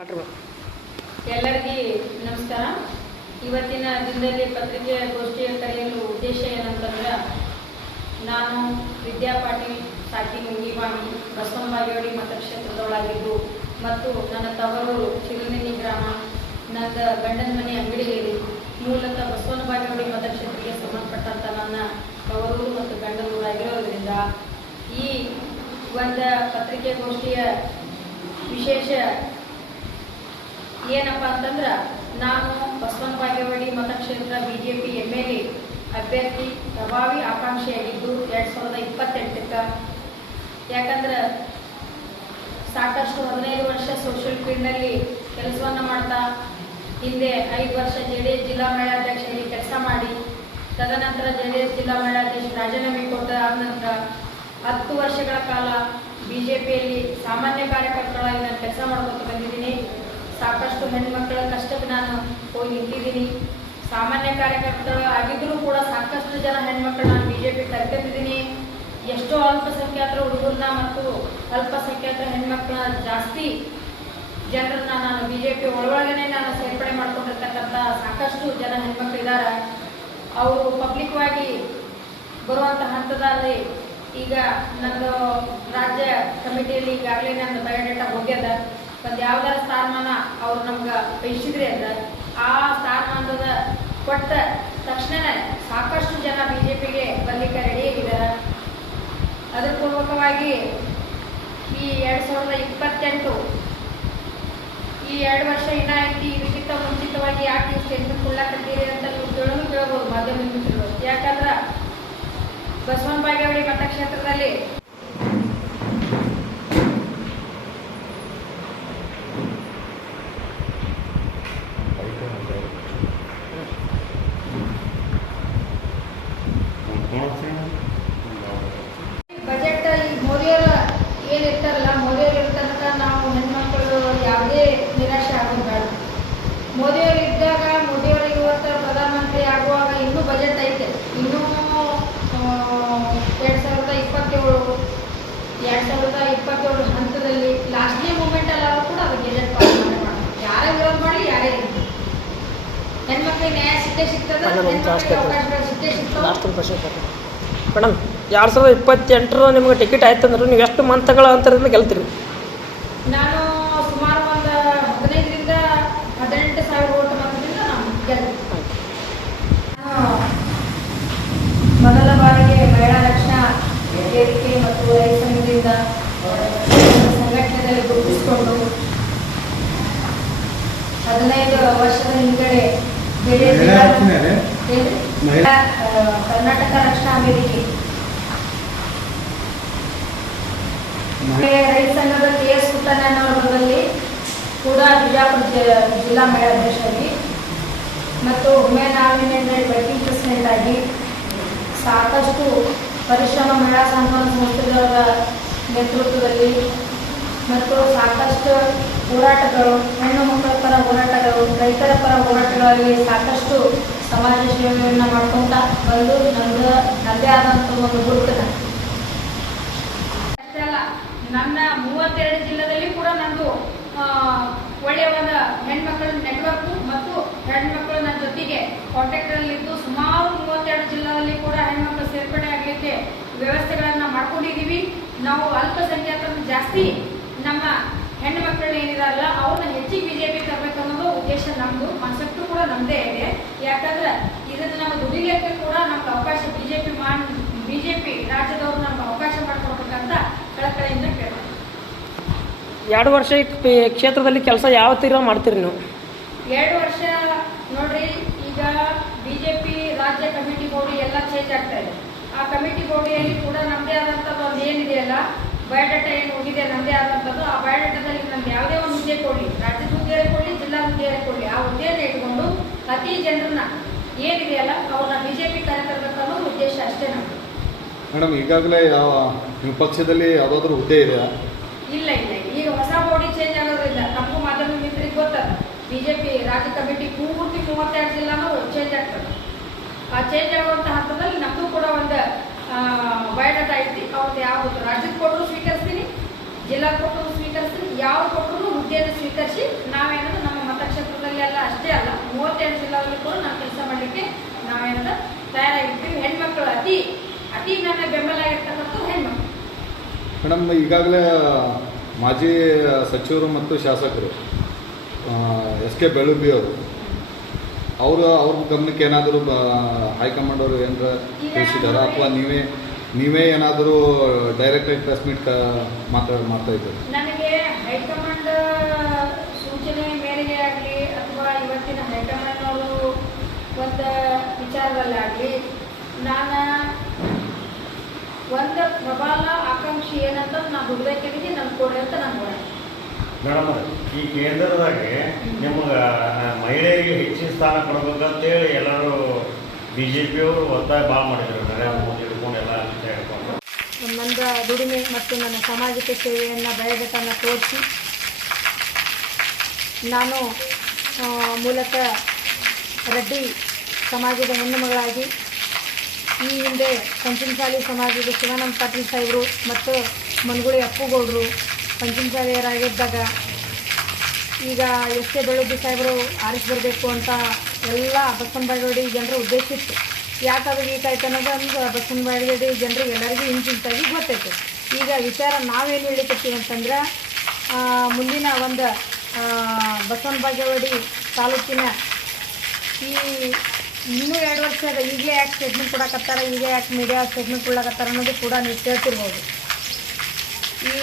ಎಲ್ಲರಿಗೂ ನಮಸ್ಕಾರ. ಇವತ್ತಿನ ದಿನದಲ್ಲಿ ಪತ್ರಿಕೆಯ ಗೋಷ್ಠಿಯ ಕರೆಯಲು ಉದ್ದೇಶ ಏನಂತಂದ್ರೆ, ನಾನು ವಿದ್ಯಾ ಪಾಟೀಲ್ ಸಾಕಿ ಮುಂಗಿವಾಣಿ ಬಸವನ ಬಾಗೇವಾಡಿ ಮತಕ್ಷೇತ್ರದೊಳಗಿದ್ದು ಮತ್ತು ನನ್ನ ತವರು ಚಿರುನಿನಿ ಗ್ರಾಮ, ನನ್ನ ಗಂಡನ ಮನೆ ಅಂಗಡಿಯಲ್ಲಿ ಮೂಲತಃ ಬಸವನ ಬಾಗೇವಾಡಿ ಮತಕ್ಷೇತ್ರಕ್ಕೆ ಸಂಬಂಧಪಟ್ಟಂಥ ನನ್ನ ತವರೂರು ಮತ್ತು ಗಂಡನೂರಾಗಿರೋದ್ರಿಂದ ಈ ಒಂದು ಪತ್ರಿಕೆ ಗೋಷ್ಠಿಯ ವಿಶೇಷ ಏನಪ್ಪ ಅಂತಂದ್ರೆ, ನಾನು ಬಸವನ ಬಾಗೇವಾಡಿ ಮತಕ್ಷೇತ್ರ ಬಿಜೆಪಿ MLA ಅಭ್ಯರ್ಥಿ ಪ್ರಭಾವಿ ಆಕಾಂಕ್ಷಿಯಾಗಿದ್ದು 2028ಕ್ಕೆ. ಯಾಕಂದ್ರೆ ಸಾಕಷ್ಟು 15 ವರ್ಷ ಸೋಷಿಯಲ್ ಫೀಲ್ಡ್ನಲ್ಲಿ ಕೆಲಸವನ್ನು ಮಾಡ್ತಾ, ಹಿಂದೆ 5 ವರ್ಷ JDS ಜಿಲ್ಲಾ ಮಹಿಳಾಧ್ಯಕ್ಷರಾಗಿ ಕೆಲಸ ಮಾಡಿ, ತದನಂತರ JDS ಜಿಲ್ಲಾ ಮಹಿಳಾಧ್ಯಕ್ಷ ರಾಜೀನಾಮೆ ಕೊಟ್ಟ ಆದ ನಂತರ 10 ವರ್ಷಗಳ ಕಾಲ ಬಿಜೆಪಿಯಲ್ಲಿ ಸಾಮಾನ್ಯ ಕಾರ್ಯಕರ್ತರಾಗಿ ನಾನು ಕೆಲಸ ಮಾಡ್ಕೊತ ಬಂದಿದ್ದೀನಿ. ಸಾಕಷ್ಟು ಹೆಣ್ಮಕ್ಳ ಕಷ್ಟಕ್ಕೆ ನಾನು ಹೋಗಿ ನಿಂತಿದ್ದೀನಿ. ಸಾಮಾನ್ಯ ಕಾರ್ಯಕರ್ತರು ಆಗಿದ್ದರೂ ಕೂಡ ಸಾಕಷ್ಟು ಜನ ಹೆಣ್ಮಕ್ಳು ನಾನು ಬಿಜೆಪಿ ಕರ್ಕೊಂಡಿದ್ದೀನಿ. ಎಷ್ಟೋ ಅಲ್ಪಸಂಖ್ಯಾತರ ಹುಡುಗರನ್ನ ಮತ್ತು ಅಲ್ಪಸಂಖ್ಯಾತರ ಹೆಣ್ಮಕ್ಳನ್ನ ಜಾಸ್ತಿ ಜನರನ್ನ ನಾನು ಬಿಜೆಪಿ ಒಳಗಡೆ ನಾನು ಸೇರ್ಪಡೆ ಮಾಡ್ಕೊಂಡಿರ್ತಕ್ಕಂಥ ಸಾಕಷ್ಟು ಜನ ಹೆಣ್ಮಕ್ಳು ಇದ್ದಾರೆ. ಅವರು ಪಬ್ಲಿಕ್ವಾಗಿ ಬರುವಂಥ ಹಂತದಲ್ಲಿ ಈಗ ನಂದು ರಾಜ್ಯ ಕಮಿಟಿಯಲ್ಲಿ ಈಗಾಗಲೇ ನನ್ನ ಬಯೋಡೇಟಾ ಹೋಗ್ಯದ. ಒಂದು ಯಾವ್ದಾರ ಸ್ಥಾನಮಾನ ಅವ್ರು ನಮ್ಗೆ ಬಯಸಿದ್ರಿ ಅಂದ್ರೆ ಆ ಸ್ಥಾನಮಾನದ ಕೊಟ್ಟ ತಕ್ಷಣ ಸಾಕಷ್ಟು ಜನ ಬಿಜೆಪಿಗೆ ಬರ್ಲಿಕ್ಕೆ ರೆಡಿಯಾಗಿದ್ದಾರೆ. ಅದ್ರ ಪೂರ್ವಕವಾಗಿ ಈ 2028 ಈ 2 ವರ್ಷ ಐತಿ. ಇದಕ್ಕಿಂತ ಮುಂಚಿತವಾಗಿ ಯಾಕೆ ನೀವು ಸ್ಟೇಟ್ಮೆಂಟ್ ಕೊಡ್ಲಾಕತ್ತೀರಿ ಅಂತ ನೀವು ಕೇಳ್ಬೋದು ಮಾಧ್ಯಮ ಮಿತ್ರರು. ಯಾಕಂದ್ರೆ ಬಸವನ ಬಾಗೇವಾಡಿ ಮತಕ್ಷೇತ್ರದಲ್ಲಿ ಬಜೆಟ್ ಮೋದಿಯವರು ಏನಿರ್ತಾರಲ್ಲ, ಮೋದಿಯವರು ಇರ್ತಂತ ನಾವು ಹೆಣ್ಮಕ್ಳು ಯಾವುದೇ ನಿರಾಶೆ ಆಗೋದು ಬೇಡ. ಮೋದಿಯವರು ಇದ್ದಾಗ, ಮೋದಿಯವರು ಇವತ್ತು ಪ್ರಧಾನಮಂತ್ರಿ ಆಗುವಾಗ ಇನ್ನೂ ಬಜೆಟ್ ಐತೆ. ಇನ್ನೂ 2027 ಹಂತದಲ್ಲಿ ಲಾಸ್ಟ್ನೇ ಮೂಮೆಂಟಲ್ಲಿ ಅವರು ಕೂಡ ಅದು ಗೆಜೆಟ್ ಪಾಸ್ ಮಾಡಿ ಯಾರೇ ವಿರೋಧ ಮಾಡಿ ಯಾರೇ ಹೆಣ್ಮಕ್ಳಿಗೆ ನ್ಯಾಯ ಸಿಗ್ತದೆ, ಅವಕಾಶಗಳು ಸಿಗ್ತದೆ. ಮೇಡಮ್ 2028 ನಿಮ್ಗೆ ಟಿಕೆಟ್ ಆಯ್ತು ಅಂದ್ರೆ ನೀವು ಎಷ್ಟು ಮಂತ್ಗಳ ಅಂತರದಿಂದ ಗೆಲ್ತೀರಿ? ನಾನು ಸುಮಾರು ಒಂದು 15ರಿಂದ 18,000 ಓಟ್ ಮತದಿಂದ ನಾನು ಗೆಲ್ತೀನಿ. ಮೊದಲ ಬಾರಿಗೆ ಮಹಿಳಾ ರಕ್ಷಣಾ ವೇದಿಕೆ ಮತ್ತು ರೈತ ಸಂಘದಿಂದ ಸಂಘಟನೆಯಲ್ಲಿ ಗುರುತಿಸಿಕೊಂಡು 15 ವರ್ಷದ ಹಿಂದೆಡೆ ಕರ್ನಾಟಕ ರಕ್ಷಣಾ ವೇದಿಕೆ ರೈತ ಸಂಘದ KS ಪುಟ್ಟಣ್ಣನವರಲ್ಲಿ ಕೂಡ ಬಿಜಾಪುರ ಜಿಲ್ಲಾ ಮಹಿಳಾಧ್ಯಕ್ಷರಾಗಿ ಮತ್ತು ವುಮೆನ್ ಆರ್ಗನೈಸೇಷನ್ ವರ್ಕಿಂಗ್ ಪ್ರೆಸಿಡೆಂಟ್ ಆಗಿ ಸಾಕಷ್ಟು ಪರಿಶ್ರಮ ಮಹಿಳಾ ಸಂಘ ಸಂಸ್ಥೆಗಳ ನೇತೃತ್ವದಲ್ಲಿ ಮತ್ತು ಸಾಕಷ್ಟು ಹೋರಾಟಗಳು, ಹೆಣ್ಣು ಮಕ್ಕಳ ಪರ ಹೋರಾಟಗಳು, ರೈತರ ಪರ ಹೋರಾಟಗಳಲ್ಲಿ ಸಾಕಷ್ಟು ಸಮಾಜ ಸೇವೆಯನ್ನು ಮಾಡ್ಕೊತ ಬಂದು ನನ್ನದೇ ಆದಂಥ ಒಂದು ಗುರುತನ ಅಷ್ಟೇ ಅಲ್ಲ, ನನ್ನ 32 ಜಿಲ್ಲೆಯಲ್ಲಿ ಕೂಡ ನಂದು ಒಳ್ಳೆಯ ಒಂದು ಹೆಣ್ಮಕ್ಳ ನೆಟ್ವರ್ಕು ಮತ್ತು ಹೆಣ್ಮಕ್ಳು ನನ್ನ ಜೊತೆಗೆ ಕಾಂಟ್ಯಾಕ್ಟಲ್ಲಿದ್ದು ಸುಮಾರು 32 ಜಿಲ್ಲೆಯಲ್ಲಿ ಕೂಡ ಹೆಣ್ಮಕ್ಳು ಸೇರ್ಪಡೆ ಆಗಲಿಕ್ಕೆ ವ್ಯವಸ್ಥೆಗಳನ್ನು ಮಾಡ್ಕೊಂಡಿದ್ದೀವಿ. ನಾವು ಅಲ್ಪಸಂಖ್ಯಾತರನ್ನು ಜಾಸ್ತಿ ನಮ್ಮ ಹೆಣ್ಣು ಮಕ್ಕಳು ಏನಿದಾರಲ್ಲ ಅವ್ರನ್ನ ಹೆಚ್ಚಿಗೆ ಬಿಜೆಪಿ ತರಬೇಕು ಅನ್ನೋದು ಉದ್ದೇಶ ನಮ್ಮದು. ಕಾನ್ಸೆಪ್ಟು ಕೂಡ ನಮ್ಮದೇ ಇದೆ. ಯಾಕಂದ್ರೆ ಇದನ್ನು ನಮ್ಮ ದುಡಿಲಿಕ್ಕೆ ಕೂಡ ನಮ್ಗೆ ಅವಕಾಶ ಬಿಜೆಪಿ ರಾಜ್ಯದವ್ರು ನಮ್ಗೆ ಅವಕಾಶ ಮಾಡಿಕೊಡ್ಬೇಕಂತ ಕಳಕಳಿಯಿಂದ ಕೇಳ್ತಾರೆ. 2 ವರ್ಷ ಕ್ಷೇತ್ರದಲ್ಲಿ ಕೆಲಸ ಯಾವ ತೀರ ಮಾಡ್ತೀರಿ ನೀವು? 2 ವರ್ಷ ನೋಡ್ರಿ, ಈಗ ಬಿಜೆಪಿ ರಾಜ್ಯ ಕಮಿಟಿ ಬೋರ್ಡ್ ಎಲ್ಲ ಚೇಂಜ್ ಆಗ್ತಾ ಇದೆ. ಆ ಕಮಿಟಿ ಬೋರ್ಡಿಯಲ್ಲಿ ಕೂಡ ನಮ್ಮದೇ ಆದಂಥದ್ದು ಒಂದು ಏನಿದೆಯಲ್ಲ ಬಯೋಡಾಟಾ ಏನು ಹೋಗಿದೆ ನಮ್ಮದೇ ಆದಂಥದ್ದು. ಆ ಬಯೋಡಾಟಾದಲ್ಲಿ ನಮ್ಗೆ ಯಾವುದೇ ಒಂದು ಹುದ್ದೆ ಕೊಡಲಿ, ರಾಜ್ಯದ ಹುದ್ದೆಯಲ್ಲಿ ಕೊಡಲಿ, ಜಿಲ್ಲಾ ಹುದ್ದೆಯಲ್ಲಿ ಕೊಡಲಿ, ಆ ಹುದ್ದೆಯನ್ನು ಇಟ್ಕೊಂಡು ಅತಿ ಜನರನ್ನ ಏನಿದೆಯಲ್ಲ ಅವ್ರನ್ನ ಬಿಜೆಪಿ ಕರೆತರಬೇಕು ಅನ್ನೋ ಉದ್ದೇಶ ಅಷ್ಟೇ ನಮ್ಮದು. ಮೇಡಮ್, ಈಗಾಗಲೇ ನಿಮ್ಮ ಪಕ್ಷದಲ್ಲಿ ಯಾವುದಾದ್ರೂ ಹುದ್ದೆ ಇದೆಯಾ? ಇಲ್ಲ, ಈಗ ಹೊಸ ಬಾಡಿ ಚೇಂಜ್ ಆಗೋದ್ರಿಂದ ತಪ್ಪು ಮಾಧ್ಯಮ ಮಿತ್ರರಿಗೆ ಗೊತ್ತದ. ಬಿಜೆಪಿ ರಾಜ್ಯ ಕಮಿಟಿ ಪೂರ್ತಿ 32 ಜಿಲ್ಲಾನು ಚೇಂಜ್ ಆಗ್ತದೆ. ಆ ಚೇಂಜ್ ಆಗುವಂಥ ಹಂತದಲ್ಲಿ ನಮ್ಮದು ಕೂಡ ಒಂದು ಬಯೋಡಾಟಾ ಐತಿ. ಅವ್ರದ್ದು ಯಾವುದು ರಾಜ್ಯದ ಕೊಟ್ಟರು ಸ್ವೀಕರಿಸ್ತೀನಿ, ಜಿಲ್ಲಾ ಕೊಟ್ಟರು ಸ್ವೀಕರಿಸ್ತೀನಿ, ಯಾವ ಕೊಟ್ಟರು ಹುದ್ದೆಯನ್ನು ಸ್ವೀಕರಿಸಿ ನಾವೇನಂದ್ರೆ ತಯಾರಾಗಿರ್ತೀವಿ. ಹೆಣ್ಮಕ್ಳು ಅತಿ ನನ್ನ ಬೆಂಬಲ ಆಗಿರ್ತಕ್ಕಂಥದ್ದು ಹೆಣ್ಮಕ್ಳು. ಮೇಡಮ್, ಈಗಾಗಲೇ ಮಾಜಿ ಸಚಿವರು ಮತ್ತು ಶಾಸಕರು ಎಸ್ ಕೆ ಬೆಳುಬಿ ಅವರು ಅವ್ರ ಗಮನಕ್ಕೆ ಏನಾದರೂ ಹೈಕಮಾಂಡ್ ಅವರು ಏನಾರ ತಿಳಿಸಿದಾರಾ ಅಥವಾ ನೀವೇ ಏನಾದರೂ ಡೈರೆಕ್ಟಾಗಿ ಪ್ರೆಸ್ ಮೀಟ್ ಮಾಡ್ತಾ ಇದ್ದೀರಿ? ನನಗೆ ಹೈಕಮಾಂಡ್ ಸೂಚನೆ ಮೇರೆಗೆ ಆಗಲಿ ಅಥವಾ ಇವತ್ತಿನ ಹೈಕಮಾಂಡ್ ಅವರು ಒಂದು ವಿಚಾರದಲ್ಲಾಗಲಿ ನಾನು ಒಂದು ಪ್ರಬಲ ಆಕಾಂಕ್ಷಿ ಏನಂತ ನಾನು ದುಡ್ದಕ್ಕಿದ್ದೀನಿ, ನನ್ನ ಕೊಡ್ರಿ ಅಂತ ನಾನು ಕೊಡ. ಮೇಡಮ್, ಈ ಕೇಂದ್ರದಾಗೆ ನಿಮ್ಗೆ ಮಹಿಳೆಯರಿಗೆ ಹೆಚ್ಚಿನ ಸ್ಥಾನ ಕೊಡಬೇಕಂತೇಳಿ ಎಲ್ಲರೂ BJPಯವರು ಒತ್ತಾಯ ಭಾಳ ಮಾಡಿದರು. ನರೇಂದ್ರ ಮೋದಿ ಹಿಡ್ಕೊಂಡು ಎಲ್ಲ ಹೇಳ್ಕೊಂಡು ನನ್ನ ದುಡಿಮೆ ಮತ್ತು ನನ್ನ ಸಾಮಾಜಿಕ ಸೇವೆಯನ್ನು ಬಯೋಡೇಟನ್ನು ತೋರಿಸಿ ನಾನು ಮೂಲತಃ ರೆಡ್ಡಿ ಸಮಾಜದ ಹೆಣ್ಣು ಮಗಳಾಗಿ ಈ ಹಿಂದೆ ಪಂಚಮಸಾಲಿ ಸಮಾಜದ ಶಿವಾನಂದ ಪಾಟೀಲ್ ಸಾಹೇಬರು ಮತ್ತು ಮನಗುಳಿ ಅಪ್ಪುಗೌಡರು ಪಂಚಮಸಾಲಿಯರಾಗಿದ್ದಾಗ ಈಗ ಎಸ್ ಕೆ ಬೆಳುಬಿ ಸಾಹೇಬರು ಆರಿಸಿ ಬರಬೇಕು ಅಂತ ಎಲ್ಲ ಬಸವನಬಾಗೇವಾಡಿ ಜನರ ಉದ್ದೇಶ ಇತ್ತು. ಯಾಕೆ ಅದು ವೀಕಾಯ್ತು ಅನ್ನೋದು ಅಂದ್ರೆ ಬಸವನಬಾಗೇವಾಡಿ ಜನರಿಗೆ ಎಲ್ಲರಿಗೂ ಇಂಚಿಂತಾಗಿ ಗೊತ್ತೈತೆ. ಈಗ ವಿಚಾರ ನಾವೇನು ಹೇಳಿಕತ್ತೀವಿ ಅಂತಂದ್ರೆ ಮುಂದಿನ ಒಂದು ಬಸವನಬಾಗೇವಾಡಿ ತಾಲೂಕಿನ ಈ ಇನ್ನೂ 2 ವರ್ಷದ ಈಗಲೇ ಯಾಕೆ ಸ್ಟೇಟ್ಮೆಂಟ್ ಕೊಡಕತ್ತಾರ, ಈಗ ಯಾಕೆ ಮೀಡಿಯಾ ಸ್ಟೇಟ್ಮೆಂಟ್ ಕೊಡಕತ್ತಾರ ಅನ್ನೋದು ಕೂಡ ನೀವು ಕೇಳ್ತಿರ್ಬೋದು. ಈ